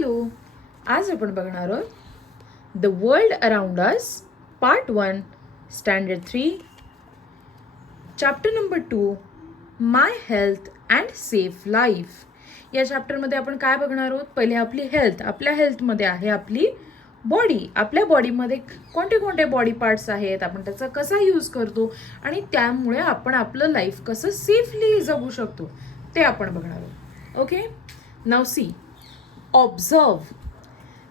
Hello, आज आपण बघणार आहोत the world around us part 1 standard 3 chapter number 2 my health and safe life. या चॅप्टरमध्ये आपण काय बघणार आहोत? पहिले आपली हेल्थ. आपल्या हेल्थमध्ये आहे आपली बॉडी. आपल्या बॉडीमध्ये कोणते कोणते बॉडी पार्ट्स आहेत, आपण त्याचा कसा यूज करतो आणि त्यामुळे आपण आपलं लाईफ कसं सेफली जगू शकतो ते आपण बघणार आहोत. ओके, नाव see. Observe.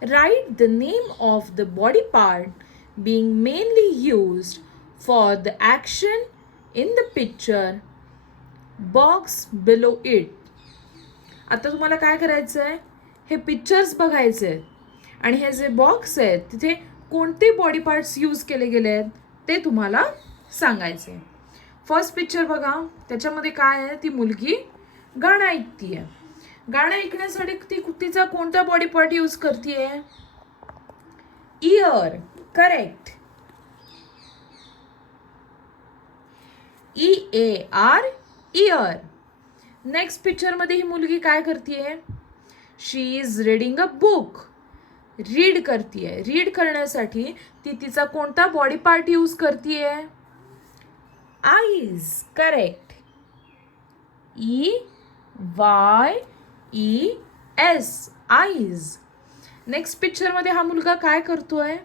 Write the name of the body part being mainly used for the action in the picture box below it. आता तुम्हाला काय करायचं आहे? हे पिक्चर्स बघायचे आहेत आणि हे जे बॉक्स आहेत तिथे कोणते बॉडी पार्ट्स यूज केले गेले आहेत ते तुम्हाला सांगायचे. फर्स्ट पिक्चर बघा, त्याच्यामध्ये काय आहे? ती मुलगी गाणं ऐकतीये. गाणं ऐकण्यासाठी ती तिचा कोणता बॉडी पार्ट यूज करतीये? Ear. Correct. EAR, ear. Next picture मध्ये ही मुलगी काय करतीये? She is reading a book. Read करतीये. रीड करण्यासाठी ती तिचा कोणता बॉडी पार्ट यूज करतीये? Eyes. Correct. EYES, eyes. Next picture मध्ये हा मुलगा काय करतोय?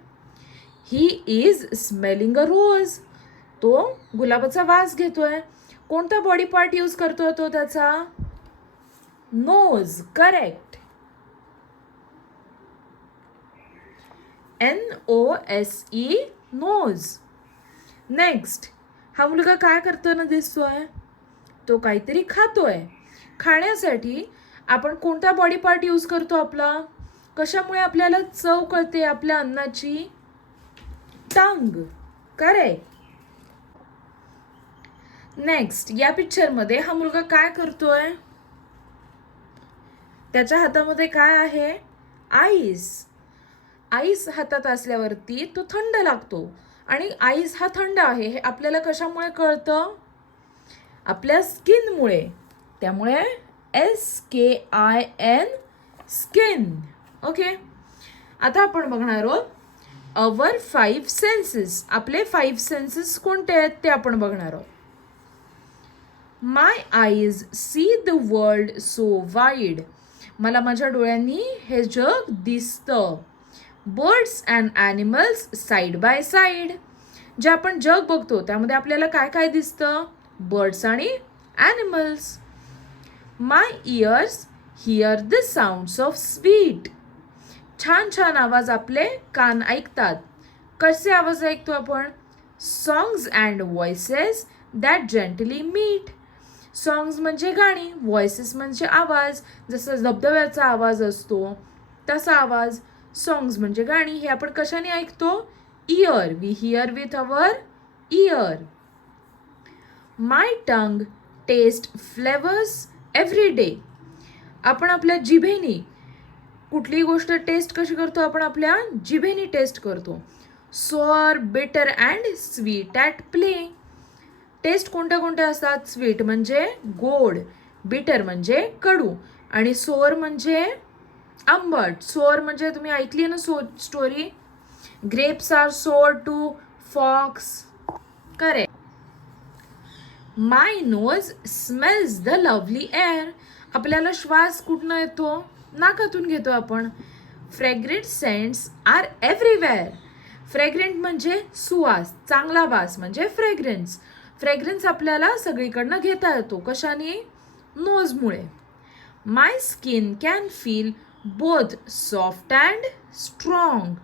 He is smelling a rose. तो गुलाबाचा वास घेतोय. कोणता बॉडी पार्ट यूज करतोय तो त्याचा? Nose. Correct. NOSE, nose. Next, हा मुलगा काय करताना दिसतोय? तो काहीतरी खातोय. खाण्यासाठी आपण कोणता बॉडी पार्ट यूज करतो आपला? कशामुळे आपल्याला चव कळते आपल्या अन्नाची? टंग. करेक्ट. नेक्स्ट, या पिक्चरमध्ये हा मुलगा काय करतोय? त्याच्या हातामध्ये काय आहे? आईस. आईस हातात असल्यावरती तो थंड लागतो आणि आईस हा थंड आहे हे आपल्याला कशामुळे कळतं? आपल्या स्किनमुळे. त्यामुळे SKIN, स्किन. ओके, आता आपण बघणार आहोत अवर 5 सेन्सेस. आपले 5 सेन्सेस कोणते आहेत ते आपण बघणार आहोत. My eyes see the world so wide. मला माझ्या डोळ्यांनी हे जग दिसतं. Birds and animals side by side. जे आपण जग बघतो त्यामध्ये आपल्याला काय काय दिसतं? बर्ड्स आणि animals. My years here the sounds of sweet. छान छान आवाज आपले कान ऐकतात. कसे आवाज ऐकतो आपण? Songs and voices that gently meet. Songs म्हणजे गाणी, व्हॉइसेस म्हणजे आवाज. जसं धबधब्याचा आवाज असतो तसा आवाज. सॉंग्स म्हणजे गाणी. हे आपण कशाने ऐकतो? Ear. We hear with our ear. My tongue taste flavours every day. आपण आपल्या जिभेने कुठलीही गोष्ट टेस्ट कशी करतो? आपण आपल्या जिभेने टेस्ट करतो. Sour, bitter and sweet at play. Taste कोणत्या कोणत्या असतात? स्वीट म्हणजे गोड, बिटर म्हणजे कडू आणि सोअर म्हणजे आंबट. सोअर म्हणजे तुम्ही ऐकली ना story, grapes are sour to fox. Correct. My nose smells the lovely air. आपल्याला श्वास कुठनं येतो? नाकातून घेतो आपण. Fragrant scents are everywhere. Fragrant म्हणजे सुवास, चांगला वास म्हणजे फ्रेग्रन्स. फ्रेग्रन्स आपल्याला सगळीकडनं घेता येतो. कशाने? नोजमुळे. My skin can feel both soft and strong.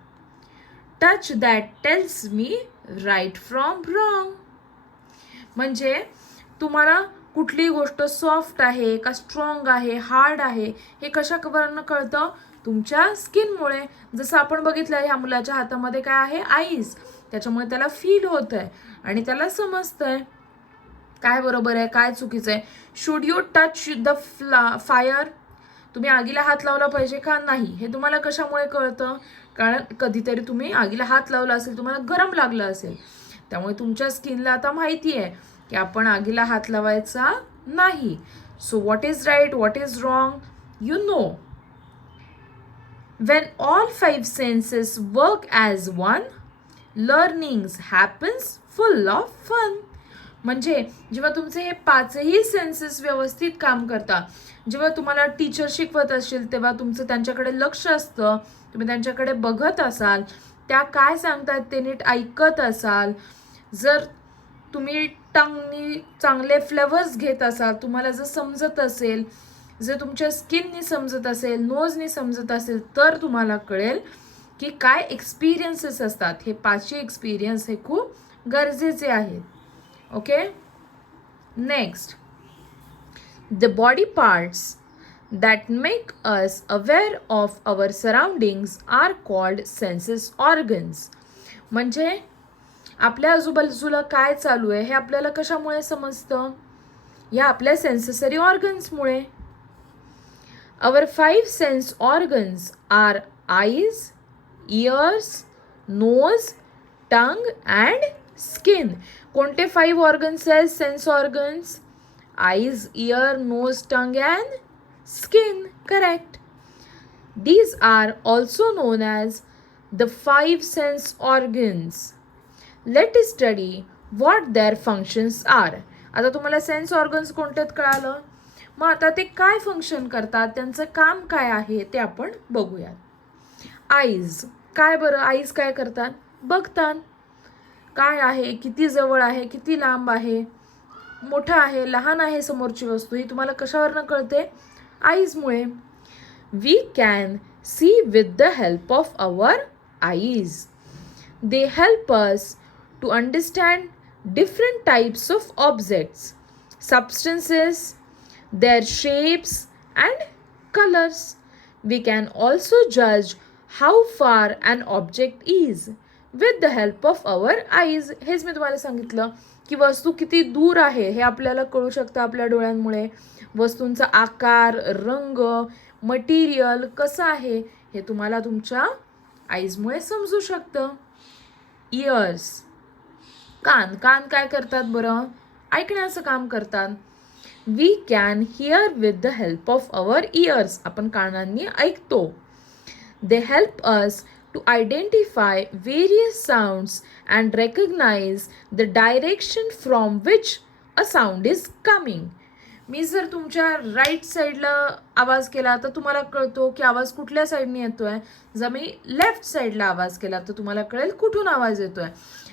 Touch that tells me right from wrong. म्हणजे तुम्हाला कुठली गोष्ट सॉफ्ट आहे का स्ट्रॉंग आहे, हार्ड आहे, हे कशावरनं कळतं? तुमच्या स्किनमुळे. जसं आपण बघितलं ह्या मुलाच्या हातामध्ये काय आहे? आईस. त्याच्यामुळे त्याला फील होत आहे आणि त्याला समजतंय काय बरोबर आहे काय चुकीचं आहे. Should you touch the fire. तुम्ही आगीला हात लावला पाहिजे का नाही हे तुम्हाला कशामुळे कळतं? कारण कधीतरी तुम्ही आगीला हात लावला असेल, तुम्हाला गरम लागलं असेल, त्यामुळे तुमच्या स्किनला आता माहिती आहे की आपण आगीला हात लावायचा नाही. So what is right, what is wrong, you know. When all 5 senses work as one, learning happens full of fun. म्हणजे जेव्हा तुमचे हे 5ही सेन्सेस व्यवस्थित काम करतात, जेव्हा तुम्हाला टीचर शिकवत असेल तेव्हा तुमचं त्यांच्याकडे लक्ष असतं, तुम्ही त्यांच्याकडे बघत असाल, त्या काय सांगतात ते नीट ऐकत असाल, जर तुम्ही टंगनी चांगले फ्लेवर्स घेत असाल, तुम्हाला जर समजत असेल, जर तुमच्या स्किननी समजत असेल, नोजनी समजत असेल, तर तुम्हाला कळेल की काय एक्सपिरियन्सेस असतात. हे 5 एक्सपिरियन्स हे खूप गरजेचे आहेत. Okay, next, the body parts that make us aware of our surroundings are called senses organs. म्हणजे आपल्या आजूबाजूला काय चालू आहे हे आपल्याला कशामुळे समजतं? या आपल्या सेन्सेसरी ऑर्गन्समुळे. Our 5 sense organs are eyes, ears, nose, tongue and skin. कोणते 5 organs आहेत sense organs? Eyes, ear, nose, tongue and skin. Correct. These are also known as the 5 sense organs. Let us study what their functions are. आता तुम्हाला sense organs कोणतेत कळालं, मग आता ते काय function करतात, त्यांचं काम काय आहे ते आपण बघूयात. आईज काय बरं, आईज काय करतात? बघतात. काय आहे, किती जवळ आहे, किती लांब आहे, मोठं आहे, लहान आहे समोरची वस्तू, ही तुम्हाला कशावरनं कळते? आईजमुळे. We can see with the help of our eyes. They help us to understand different types of objects, substances, their shapes and colors. We can also judge how far an object is with the help of our eyes. हेच मी तुम्हाला सांगितलं की वस्तू किती दूर आहे हे आपल्याला कळू शकतं आपल्या डोळ्यांमुळे. वस्तूंचा आकार, रंग, मटेरियल कसं आहे हे तुम्हाला तुमच्या आईजमुळे समजू शकतं. इयर्स कान, कान काय करतात बरं? ऐकण्याचं काम करतात. We can hear with the help of our ears. आपण कानांनी ऐकतो. They help us to identify various sounds and recognize the direction from which a sound is coming. मी जर तुमच्या राईट साईडला आवाज केला तर तुम्हाला कळतो की आवाज कुठल्या साईडने येतोय. जर मी लेफ्ट साईडला आवाज केला तर तुम्हाला कळेल कुठून आवाज येतोय.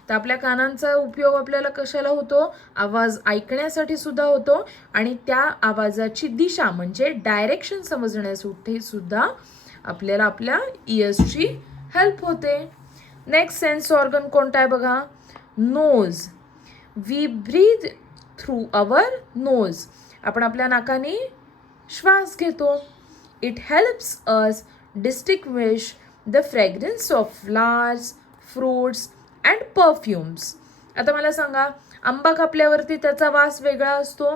तर आपल्या कानांचा उपयोग आपल्याला कशाला होतो? आवाज ऐकण्यासाठी सुद्धा होतो आणि त्या आवाजाची दिशा म्हणजे डायरेक्शन समजण्यासाठी सुद्धा आपल्याला आपल्या इयर्सची हेल्प होते. नेक्स्ट सेन्स ऑर्गन कोणता आहे बघा? Nose. We breathe through our nose. आपण आपल्या नाकाने श्वास घेतो. It helps us distinguish the fragrance of flowers, fruits and perfumes. आता मला सांगा, आंबा कापल्यावरती त्याचा वास वेगळा असतो,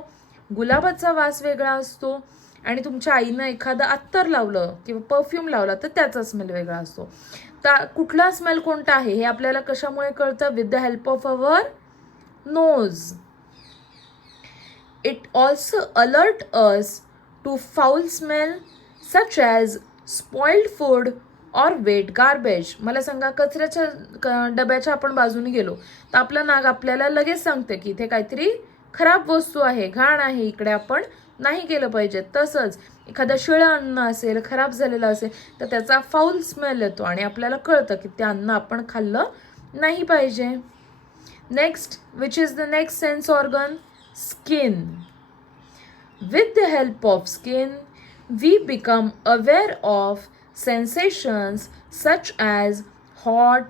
गुलाबाचा वास वेगळा असतो आणि तुमच्या आईनं एखादं अत्तर लावलं किंवा परफ्यूम लावला तर त्याचा स्मेल वेगळा असतो. तर कुठला स्मेल कोणता आहे हे आपल्याला कशामुळे कळतं? With the help of our nose. It also alert us to foul smell such as spoiled food और वेट गार्बेज. मला सांगा, कचऱ्याच्या डब्याच्या आपण बाजूने गेलो तर आपलं नाक आपल्याला लगेच सांगते की इथे काहीतरी खराब वस्तू आहे, घाण आहे, इकडे आपण नाही केलं पाहिजे. तसंच एखादं शिळं अन्न असेल, खराब झालेलं असेल तर त्याचा फाऊल स्मेल येतो आणि आपल्याला कळतं की ते अन्न आपण खाल्लं नाही पाहिजे. Next, which is the next sense organ? Skin. With the help of skin we become aware of sensations such as hot,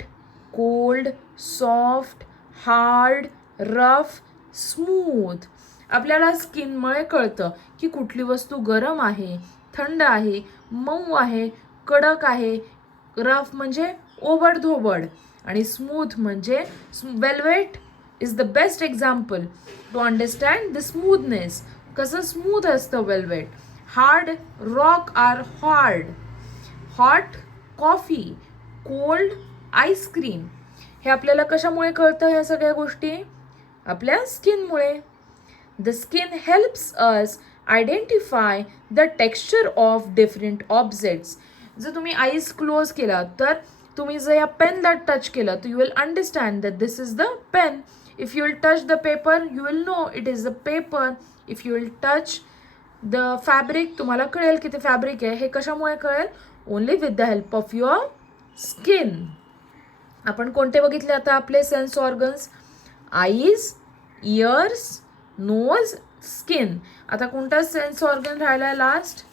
cold, soft, hard, rough, smooth. आपल्याला स्किनमुळे कळतं की कुठली वस्तू गरम आहे, थंड आहे, मऊ आहे, कडक आहे. रफ म्हणजे ओबडधोबड आणि स्मूथ म्हणजे velvet is the best example to understand the smoothness. कसं स्मूथ असतं velvet. Hard, rock are hard. Hot, coffee. Cold, ice cream. हे आपल्याला कशामुळे कळतं ह्या सगळ्या गोष्टी? आपल्या स्किनमुळे. The skin helps us identify the texture of different objects. जर तुम्ही आईज क्लोज केला तर तुम्ही जर या पेनला टच केलं तर you will understand that this is the pen. If you will touch the paper you will know it is the paper. If you will touch the fabric तुम्हाला कळेल की ते फॅब्रिक आहे. हे कशामुळे कळेल? Only with the help of your skin. आपण कोणते बघितले आता आपले sense organs? Eyes, ears, nose, skin. आता कोणता सेन्स ऑर्गन राहिला last?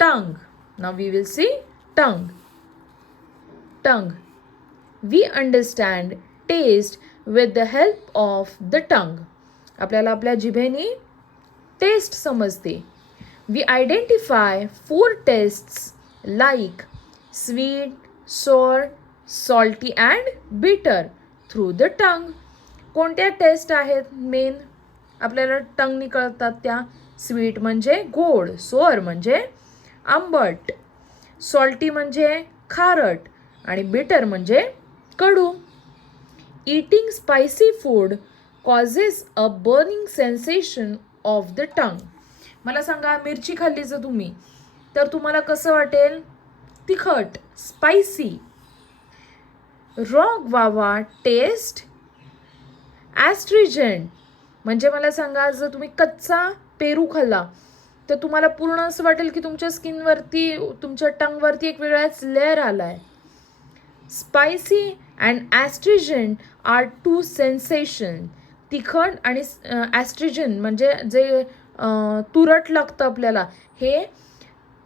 Tongue. Now we will see tongue. Tongue. We understand taste with the help of the tongue. आपल्याला आपल्या जिभेने टेस्ट समजते. We identify 4 tastes like sweet, sour, salty and bitter through the tongue. कोणत्या taste आहेत main आपल्याला टंगनी कळतात त्या? Sweet म्हणजे गोड, सोअर म्हणजे आंबट, सॉल्टी म्हणजे खारट आणि बिटर म्हणजे कडू. Eating spicy food causes a burning sensation of the tongue. मला सांगा, मिरची खाल्ली जर तुम्ही तर तुम्हाला कसं वाटेल? तिखट, spicy. Raw guava taste astringent. म्हणजे मला सांगा, जर तुम्ही कच्चा पेरू खाल्ला तर तुम्हाला पूर्ण असं वाटेल की तुमच्या स्किनवरती, तुमच्या टंगवरती एक वेगळाच लेअर आला आहे. Spicy and astringent are 2 sensation. तिखट आणि ॲस्ट्रिजन म्हणजे जे तुरट लागतं आपल्याला, हे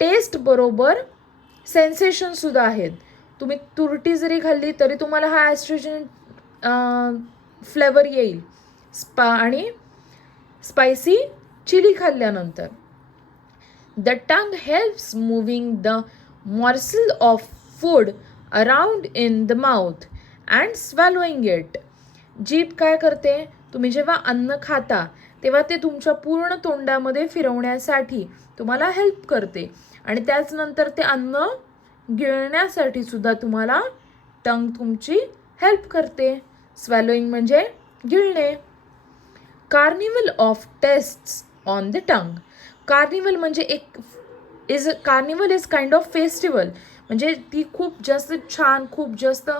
टेस्ट बरोबर सेन्सेशनसुद्धा आहेत. तुम्ही तुरटी जरी खाल्ली तरी तुम्हाला हा ॲस्ट्रिजन फ्लेवर येईल. आणि स्पायसी चिली खाल्ल्यानंतर. The tongue helps moving the morsel of food around in the mouth and swallowing it. जीभ काय करते? तुम्ही जेव्हा अन्न खाता तेव्हा ते तुमच्या पूर्ण तोंडामध्ये फिरवण्यासाठी तुम्हाला हेल्प करते आणि त्याचनंतर ते अन्न गिळण्यासाठी सुद्धा तुम्हाला टंग तुमची हेल्प करते. स्वॅलोईंग म्हणजे गिळणे. Carnival of tastes on the tongue. Carnival म्हणजे carnival is kind of festival. म्हणजे ती खूप जास्त छान, खूप जास्त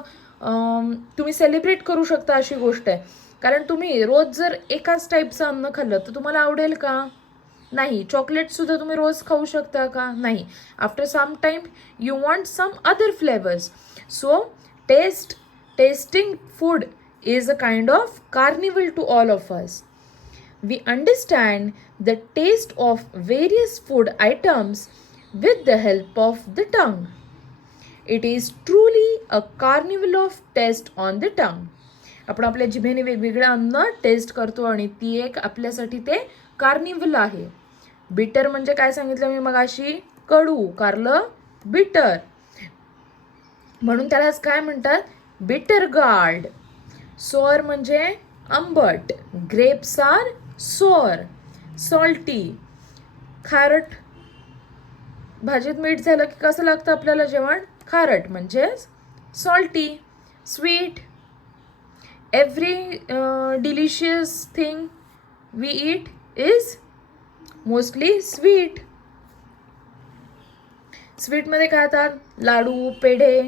तुम्ही सेलिब्रेट करू शकता अशी गोष्ट आहे. कारण तुम्ही रोज जर एकाच टाईपचं अन्न खाल्लं तर तुम्हाला आवडेल का? नाही. चॉकलेटसुद्धा तुम्ही रोज खाऊ शकता का? नाही. After some time you want some other flavours. So tasting food is a kind of carnival to all of us. We understand the taste of various food items with the help of the tongue. It is truly a carnival of taste on the tongue. आपण आपल्या जिभेने वेगवेगळे अन्न taste करतो आणि ती एक आपल्यासाठी ते कार्निवल आहे. बिटर म्हणजे काय सांगितलं मी मगाशी? कडू. कारलं बिटर. म्हणून त्यालाच काय म्हणतात? Bitter gourd. सोअर म्हणजे आंबट. Grapes are sour. सॉल्टी. खारट. भाजीत मीठ झालं की कसं लागतं आपल्याला जेवण? खारट म्हणजेच salty. Sweet. Every delicious thing we eat is mostly sweet. स्वीटमध्ये काय येतात? लाडू, पेढे.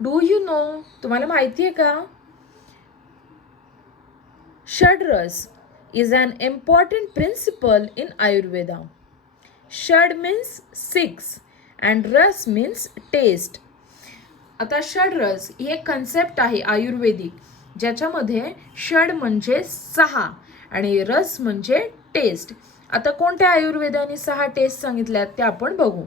Do you know? तुम्हाला माहिती आहे का? Shadras is an important principle in Ayurveda. Shad means 6 and ras means taste. आता षडरस ही एक कन्सेप्ट आहे आयुर्वेदिक, ज्याच्यामध्ये षड म्हणजे 6 आणि रस म्हणजे टेस्ट. आता कोणत्या आयुर्वेदाने 6 टेस्ट सांगितल्यात ते आपण बघू.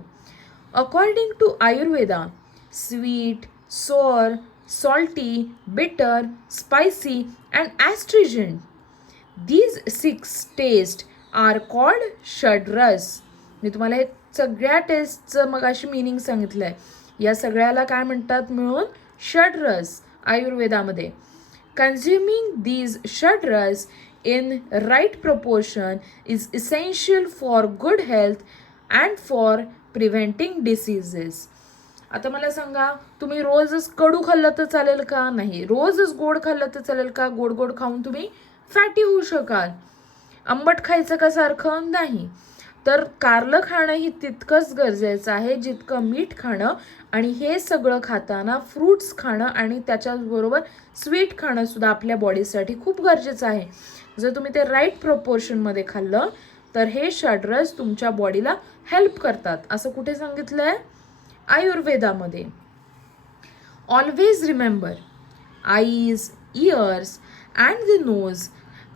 According to Ayurveda, sweet, sour, salty, bitter, spicy and astringent. These 6 tastes are called षडरस. मी तुम्हाला हे सगळ्या टेस्टचं मगाशी मीनिंग सांगितलं आहे. या सगळ्याला काय म्हणतात मिळून? षडरस आयुर्वेदामध्ये. Consuming these षडरस in right proportion is essential for good health and for preventing diseases. आता मला सांगा, तुम्ही रोजच कडू खाल्लं तर चालेल का? नाही. रोजच गोड खाल्लं तर चालेल का? गोड गोड खाऊन तुम्ही फॅटी होऊ शकाल. आंबट खायचं का सारखं? नाही. तर कारलं खाणं ही तितकंच गरजेचं आहे जितकं मीठ खाणं, आणि हे सगळं खाताना फ्रूट्स खाणं आणि त्याच्याबरोबर स्वीट खाणं सुद्धा आपल्या बॉडीसाठी खूप गरजेचं आहे. जर तुम्ही ते राईट प्रपोर्शनमध्ये खाल्लं तर हे षड्रस तुमच्या बॉडीला हेल्प करतात. असं कुठे सांगितलंय? आयुर्वेदामध्ये. Always remember, eyes, ears, and the nose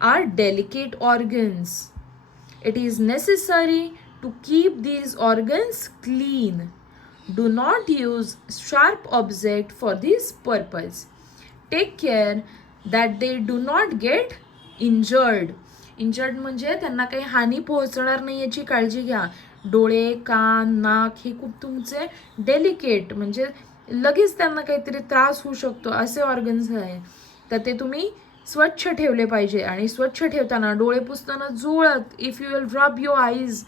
are delicate organs. It is necessary to keep these organs clean. Do not use sharp object for this purpose. Take care that they do not get injured. Injured म्हणजे त्यांना काही हानी पोहोचणार नाही याची काळजी घ्या. डोळे, कान, नाक हे खूप तुमचे डेलिकेट, म्हणजे लगेच त्यांना काहीतरी त्रास होऊ शकतो असे ऑर्गन्स आहे, तर ते तुम्ही स्वच्छ ठेवले पाहिजे. आणि स्वच्छ ठेवताना डोळे पुसताना जुळत, इफ यू विल रब युअर आईज,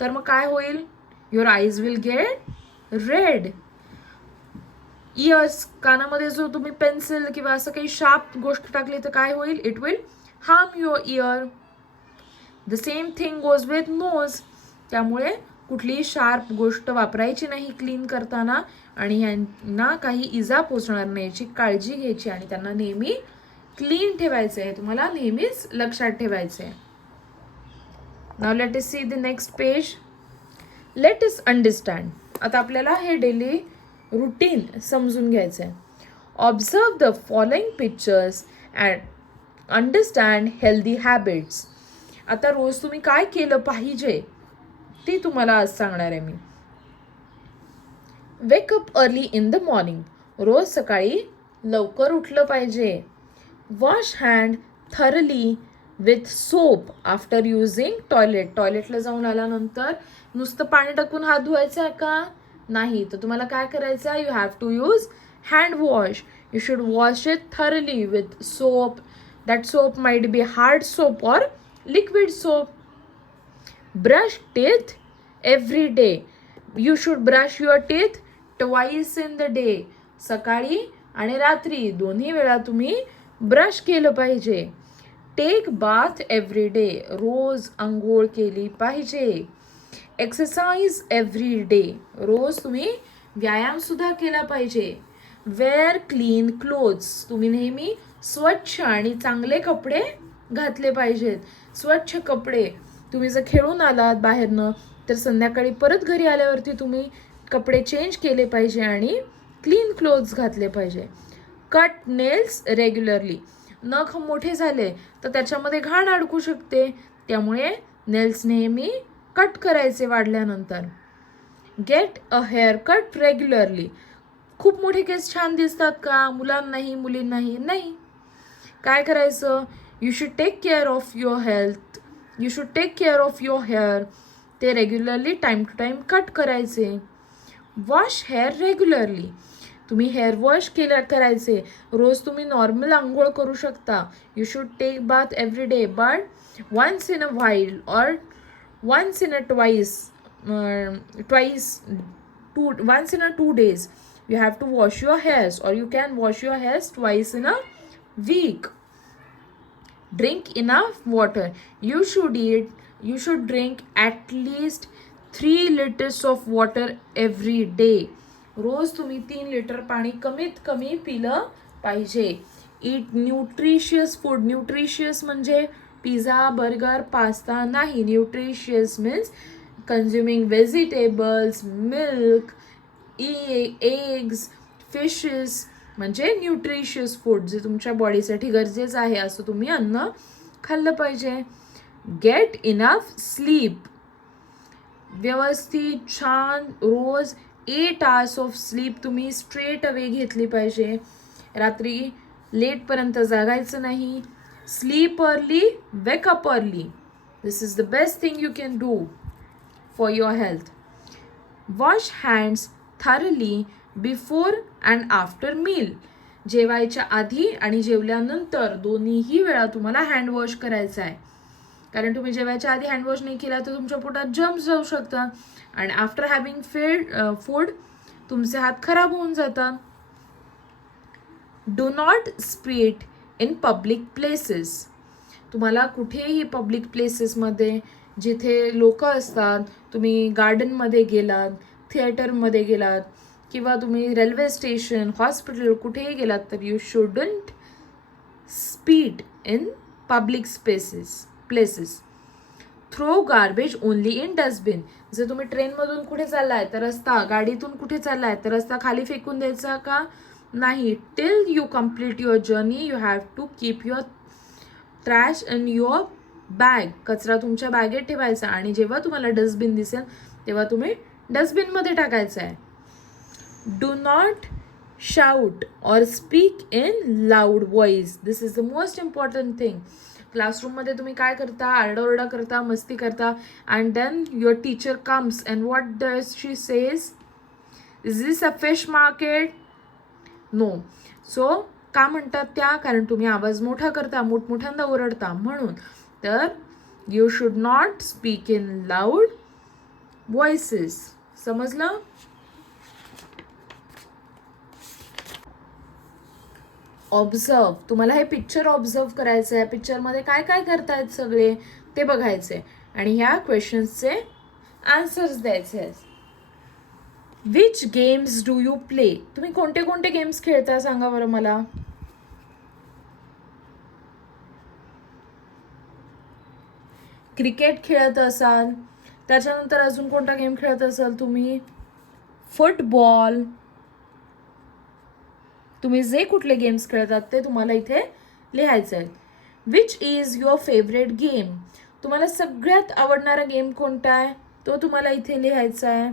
तर मग काय होईल? Your eyes will get red. Years, कानामध्ये जो तुम्ही पेन्सिल किंवा असं काही शार्प गोष्ट टाकली तर काय होईल? It will harm your ear. The same thing goes with nose. त्यामुळे कुठलीही शार्प गोष्ट वापरायची नाही क्लीन करताना, आणि यांना काही इजा पोचणार नाही याची काळजी घ्यायची, आणि त्यांना नेहमी क्लीन ठेवायचं आहे. तुम्हाला नेहमीच लक्षात ठेवायचं आहे. Now let us see the next page. Let us understand. आता आपल्याला हे डेली रुटीन समजून घ्यायचं आहे. Observe the following pictures and understand healthy habits. आता रोज तुम्ही काय केलं पाहिजे ते तुम्हाला आज सांगणार आहे मी. Wake up early in the morning. रोज सकाळी लवकर उठलं पाहिजे. Wash hand thoroughly with soap after using toilet. टॉयलेटला जाऊन आल्यानंतर नुसतं पाणी टाकून हात धुवायचा आहे का? नाही. तर तुम्हाला काय करायचं आहे? You have to use hand wash. You should wash it thoroughly with soap. That soap might be hard soap और liquid soap. Brush teeth every day. You should brush your teeth twice in the day. सकाळी आणि रात्री दोन्ही वेळा तुम्ही brush केलं पाहिजे. Take bath every day. रोज आंघोळ केली पाहिजे. Exercise every day. रोज तुम्ही व्यायाम सुद्धा केला पाहिजे. Wear clean clothes. तुम्ही नेहमी स्वच्छ आणि चांगले कपडे घातले पाहिजेत. स्वच्छ कपडे. तुम्ही जर खेळून आलात बाहेरनं तर संध्याकाळी परत घरी आल्यावरती तुम्ही कपडे चेंज केले पाहिजे आणि क्लीन क्लोथ्स घातले पाहिजे. Cut nails regularly. नख मोठे झाले तर त्याच्यामध्ये घाण अडकू शकते, त्यामुळे नेल्स नेहमी कट करायचे वाढल्यानंतर. Get a hair cut regularly. खूप मोठे केस छान दिसतात का? मुलांनाही मुलींनाही नाही. काय करायचं? You should take care of your health. You should take care of your hair. ते regularly time to time cut करायचे. Wash hair regularly. तुम्ही हेअर वॉश करायचे. रोज तुम्ही नॉर्मल आंघोळ करू शकता. You should take bath every day, but once in a while or once in a once in a 2 days you have to wash your hairs, or you can wash your hairs twice in a week. Drink enough water. You should drink at least 3 liters of water every day. रोज तुम्ही 3 litre पाणी कमीत कमी पिलं पाहिजे. Eat nutritious food. Nutritious म्हणजे pizza, burger, pasta नाही. Nutritious means consuming vegetables, milk, eggs, fishes, म्हणजे nutritious food जे तुमच्या बॉडीसाठी गरजेचं आहे असं तुम्ही अन्न खाल्लं पाहिजे. Get enough sleep. व्यवस्थित छान रोज 8 hours ऑफ स्लीप तुम्ही स्ट्रेट अवे घेतली पाहिजे. रात्री लेटपर्यंत जागायचं नाही. Sleep early, wake up early. This is the best thing you can do for your health. Wash hands thoroughly before and after meal. जेवायच्या आधी आणि जेवल्यानंतर दोन्हीही वेळा तुम्हाला हँडवॉश करायचा आहे, कारण तुम्ही जेवायच्या आधी हँडवॉश नाही केला तर तुमच्या पोटात जम्स जाऊ शकतात, आणि आफ्टर हॅव्हिंग फूड तुमचे हात खराब होऊन जातात. Do not spit in public places. तुम्हाला कुठेही पब्लिक प्लेसेसमध्ये जिथे लोक असतात, तुम्ही गार्डनमध्ये गेलात, थिएटरमध्ये गेलात किंवा तुम्ही रेल्वे स्टेशन, हॉस्पिटल कुठेही गेलात तर you shouldn't spit in public places. Throw garbage only in dustbin. जर तुम्ही ट्रेनमधून कुठे चाललाय तर रस्ता, गाडीतून कुठे चाललाय तर रस्ता खाली फेकून द्यायचा का नाही. Till you complete your journey you have to keep your trash in your bag. कचरा तुमच्या बॅगेत ठेवायचा आणि जेव्हा तुम्हाला डस्टबिन दिसेल तेव्हा तुम्ही डस्टबिनमध्ये टाकायचं आहे. Do not shout or speak in loud voice. This is the most important thing. क्लासरूममध्ये तुम्ही काय करता, आरडाओरडा करता, मस्ती करता, and then your teacher comes and what does she says, is this a fish market? No. So का म्हणतात त्या? कारण तुम्ही आवाज मोठा करता, मोठमोठ्यांदा ओरडता म्हणून. तर you should not speak in loud voices. समजलं? ऑब्झर्व. तुम्हाला हे पिक्चर ऑब्झर्व करायचं आहे. पिक्चरमध्ये काय काय करतायत सगळे ते बघायचे आणि ह्या क्वेश्चन्सचे आन्सर्स द्यायचे आहेत. Which games do you play? तुम्ही कोणते कोणते गेम्स खेळता सांगा बरं मला. क्रिकेट खेळत असाल, त्याच्यानंतर अजून कोणता गेम खेळत असाल तुम्ही? फुटबॉल. तुम्ही जे कुठले गेम्स खेळतात ते तुम्हाला इथे लिहायचं आहे. Which is your favourite game? तुम्हाला सगळ्यात आवडणारा गेम कोणता आहे तो तुम्हाला इथे लिहायचा आहे.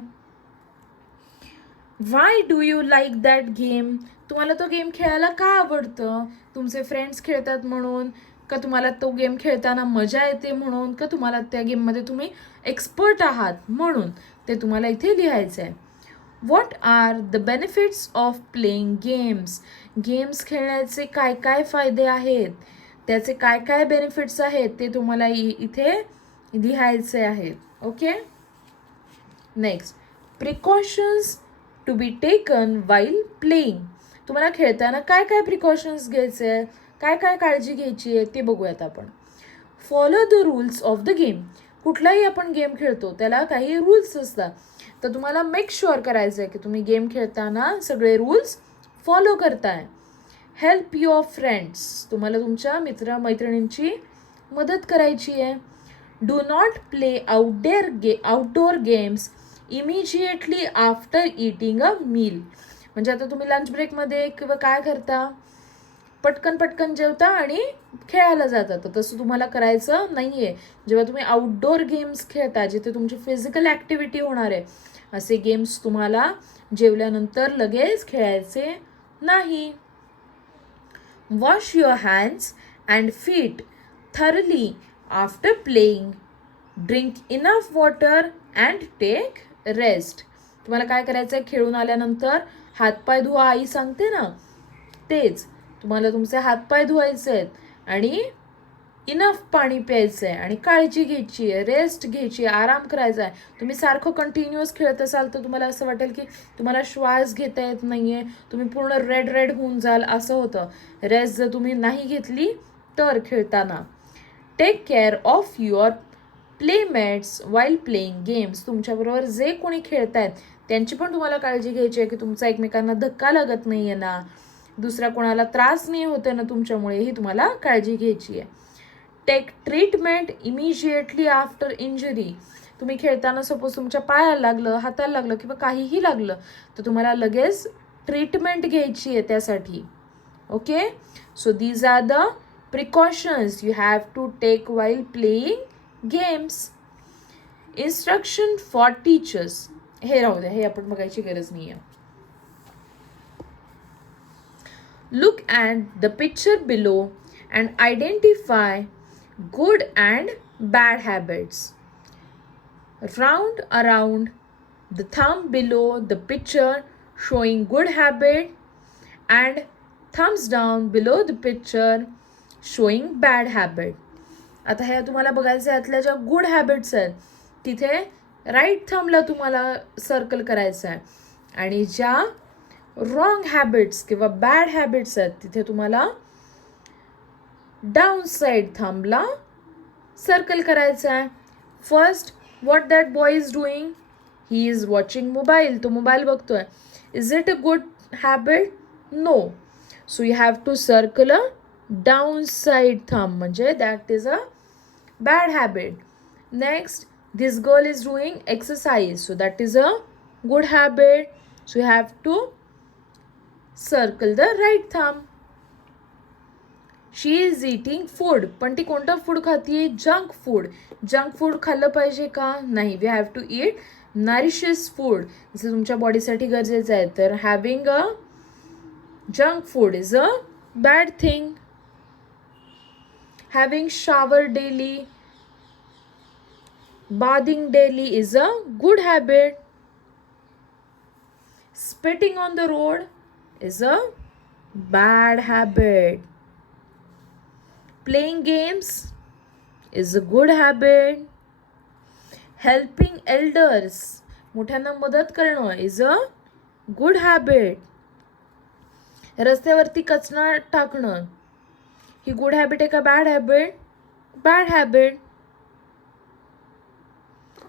Why do you like that game? तुम्हाला तो गेम खेळायला का आवडतं? तुमचे फ्रेंड्स खेळतात म्हणून, का तुम्हाला तो गेम खेळताना मजा येते म्हणून, का तुम्हाला त्या गेममध्ये तुम्ही एक्सपर्ट आहात म्हणून, ते तुम्हाला इथे लिहायचं आहे. What are the benefits of playing games? Games खेळण्याचे काय काय फायदे आहेत, त्याचे काय काय बेनिफिट्स आहेत ते तुम्हाला इथे लिहायचे आहेत. Okay. Next, precautions to be taken while playing. तुम्हाला खेळताना काय काय प्रिकॉशन्स घ्यायचे आहेत, काय काय काळजी घ्यायची आहे ते बघूयात आपण. Follow the rules of the game. कुठलाही आपण गेम खेळतो त्याला काही रूल्स असतात, तर तुम्हाला मेक शुअर करायचं आहे की तुम्ही गेम खेळताना सगळे रूल्स फॉलो करताय. Help your friends. तुम्हाला तुमच्या मित्रमैत्रिणींची मदत करायची आहे. Do not play outdoor games immediately after eating a meal. म्हणजे आता तुम्ही लंच ब्रेकमध्ये किंवा काय करता, पटकन जेवता आणि खेळायला जाता, तर तसं तुम्हाला करायचं नाही आहे. जेव्हा तुम्ही आउटडोअर गेम्स खेळता जिथे तुमची फिजिकल ॲक्टिव्हिटी होणार आहे, असे गेम्स तुम्हाला जेवल्यानंतर लगेच खेळायचे नाही. Wash your hands and feet thoroughly after playing. Drink enough water and take rest. तुम्हाला काय करायचं आहे, खेळून आल्यानंतर हातपाय धुवा, आई सांगते ना तेच. तुम्हाला तुमचे हातपाय धुवायचे आहेत आणि इनफ पाणी प्यायचं आहे आणि काळजी घ्यायची आहे, रेस्ट घ्यायची आहे, आराम करायचा आहे. तुम्ही सारखं कंटिन्युअस खेळत असाल तर तुम्हाला असं वाटेल की तुम्हाला श्वास घेता येत नाही आहे, तुम्ही पूर्ण रेड होऊन जाल, असं होतं. रेस्ट जर तुम्ही नाही घेतली तर खेळताना. Take care of your playmates while playing games. तुमच्याबरोबर जे कोणी खेळत आहेत त्यांची पण तुम्हाला काळजी घ्यायची आहे की तुमचा एकमेकांना धक्का लागत नाही आहे ना, दुसऱ्या कोणाला त्रास नाही होते ना तुमच्यामुळे, ही तुम्हाला काळजी घ्यायची आहे. Take treatment immediately after injury. तुम्ही खेळताना सपोज तुमच्या पायाला लागलं, हाताला लागलं किंवा काहीही लागलं तर तुम्हाला लगेच ट्रीटमेंट घ्यायची आहे त्यासाठी. Okay. So these are the precautions you have to take while playing games. Instruction for teachers. हे राहू द्या, हे आपण बघायची गरज नाही आहे. Look at the picture below and identify good and bad habits. Round around the thumb below the picture showing good habit and thumbs down below the picture showing bad habit. आता हे तुम्हाला बघायचं आहे, यातल्या ज्या गुड हॅबिट्स आहेत तिथे right थंबला तुम्हाला सर्कल करायचं आहे आणि ज्या रॉंग हॅबिट्स किंवा बॅड हॅबिट्स आहेत तिथे तुम्हाला डाऊन साईड थंबला सर्कल करायचा आहे. First, what that boy is doing? He is watching mobile. तो मोबाईल बघतोय. Is it a good habit? No. So you have to circle a down side thumb, म्हणजे that is a bad habit. Next, this girl is doing exercise, so that is a good habit. So you have to circle the right thumb. She is eating food, पण ती कोणतं food खातीये? Junk food. Junk food खाल्लं पाहिजे का? नाही. We have to eat nutritious food, जसं तुमच्या बॉडीसाठी गरजेचं आहे. तर having a junk food is a bad thing. Having shower daily, bathing daily is a good habit. Spitting on the road is a bad habit. Playing games is a good habit. Helping elders, मोठ्यांना मदत करणं is a good habit. रस्त्यावरती कचरा टाकणं ही good habit आहे का bad habit? Bad habit.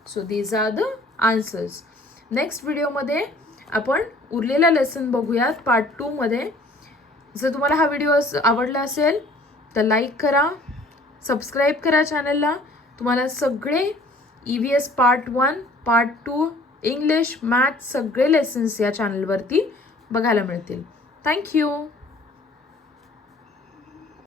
So these are the answers. Next व्हिडिओमध्ये आपण उरलेला लेसन बघूयात पार्ट 2 मध्ये. जर तुम्हाला हा व्हिडिओ आवडला असेल तर लाईक करा, सबस्क्राईब करा चॅनलला. तुम्हाला सगळे EVS part 1, part 2, English, maths सगळे लेसन्स या चॅनलवरती बघायला मिळतील. थँक्यू.